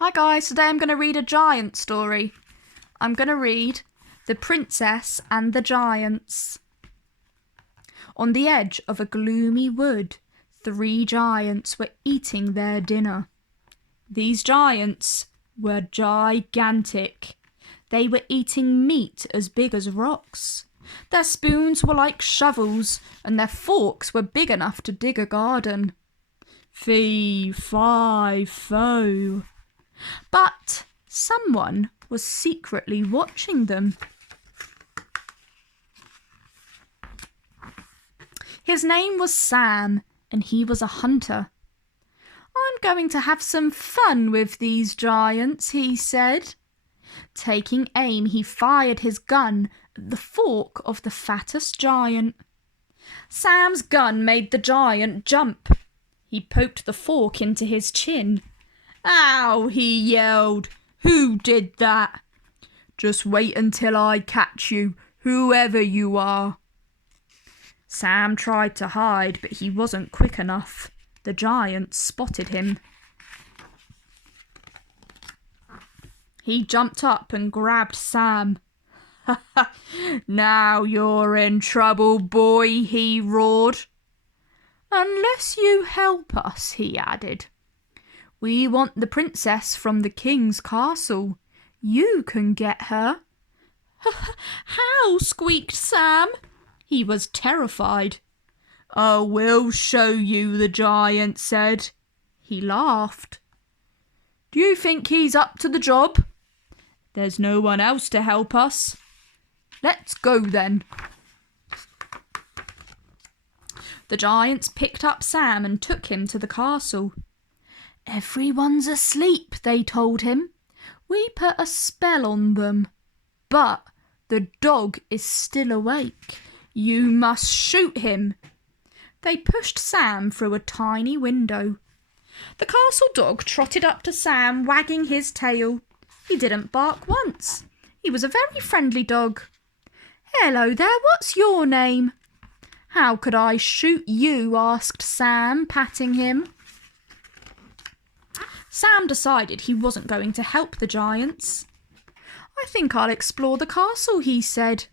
Hi guys, today I'm going to read a giant story. I'm going to read The Princess and the Giants. On the edge of a gloomy wood, 3 giants were eating their dinner. These giants were gigantic. They were eating meat as big as rocks. Their spoons were like shovels, and their forks were big enough to dig a garden. Fee, fi, fo. But someone was secretly watching them. His name was Sam, and he was a hunter. "I'm going to have some fun with these giants," he said. Taking aim, he fired his gun at the fork of the fattest giant. Sam's gun made the giant jump. He poked the fork into his chin. "Ow!" he yelled. "Who did that?" "Just wait until I catch you, whoever you are." Sam tried to hide, but he wasn't quick enough. The giant spotted him. He jumped up and grabbed Sam. "Ha ha! Now you're in trouble, boy," he roared. "Unless you help us," he added. "We want the princess from the king's castle. You can get her." "How?" squeaked Sam. He was terrified. "Oh, we'll show you," the giant said. He laughed. "Do you think he's up to the job?" "There's no one else to help us." "Let's go then." The giants picked up Sam and took him to the castle. "Everyone's asleep," they told him. "We put a spell on them. But the dog is still awake. You must shoot him." They pushed Sam through a tiny window. The castle dog trotted up to Sam, wagging his tail. He didn't bark once. He was a very friendly dog. "Hello there, what's your name?" "How could I shoot you?" asked Sam, patting him. Sam decided he wasn't going to help the giants. "I think I'll explore the castle," he said.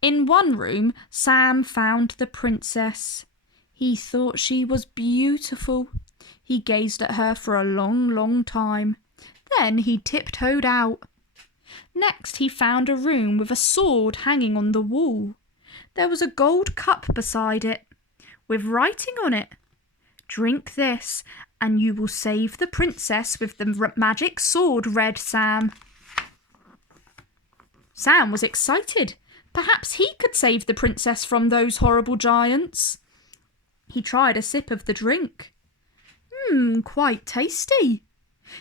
In one room, Sam found the princess. He thought she was beautiful. He gazed at her for a long, long time. Then he tiptoed out. Next, he found a room with a sword hanging on the wall. There was a gold cup beside it, with writing on it. "Drink this, and you will save the princess with the magic sword," read Sam. Sam was excited. Perhaps he could save the princess from those horrible giants. He tried a sip of the drink. Quite tasty.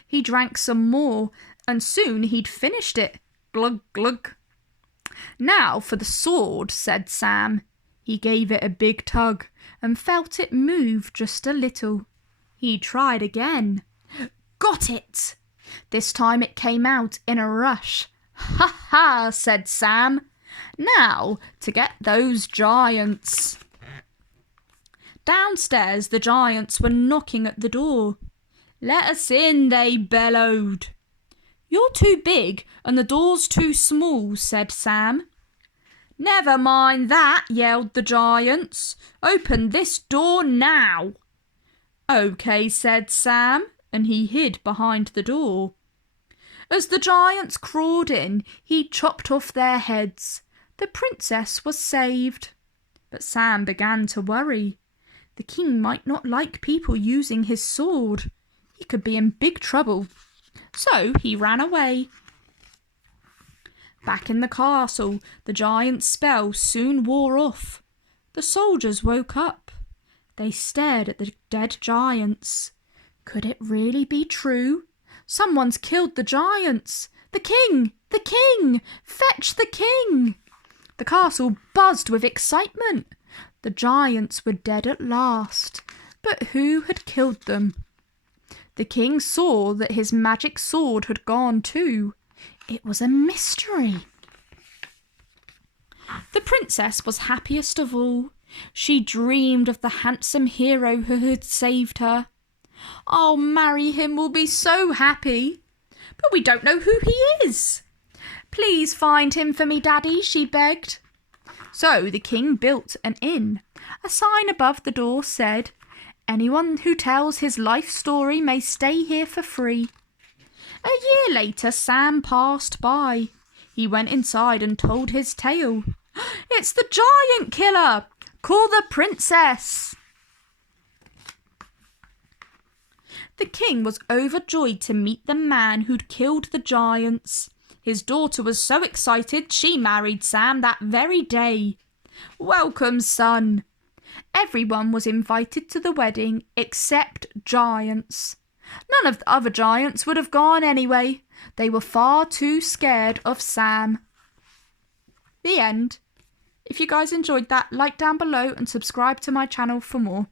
He drank some more, and soon he'd finished it. Glug, glug. "Now for the sword," said Sam. He gave it a big tug and felt it move just a little. He tried again. Got it! This time it came out in a rush. "Ha ha!" said Sam. "Now to get those giants." Downstairs, the giants were knocking at the door. "Let us in," they bellowed. "You're too big and the door's too small," said Sam. "Never mind that," yelled the giants. "Open this door now." "Okay," said Sam, and he hid behind the door. As the giants crawled in, he chopped off their heads. The princess was saved. But Sam began to worry. The king might not like people using his sword. He could be in big trouble. So he ran away. Back in the castle, the giant's spell soon wore off. The soldiers woke up. They stared at the dead giants. Could it really be true? Someone's killed the giants. The king! The king! Fetch the king! The castle buzzed with excitement. The giants were dead at last. But who had killed them? The king saw that his magic sword had gone too. It was a mystery. The princess was happiest of all. She dreamed of the handsome hero who had saved her. I'll marry him, we'll be so happy. But we don't know who he is. Please find him for me, Daddy, she begged. So the king built an inn. A sign above the door said, anyone who tells his life story may stay here for free. A year later, Sam passed by. He went inside and told his tale. It's the giant killer! Call the princess! The king was overjoyed to meet the man who'd killed the giants. His daughter was so excited she married Sam that very day. Welcome, son. Everyone was invited to the wedding except giants. None of the other giants would have gone anyway. They were far too scared of Sam. The end. If you guys enjoyed that, like down below and subscribe to my channel for more.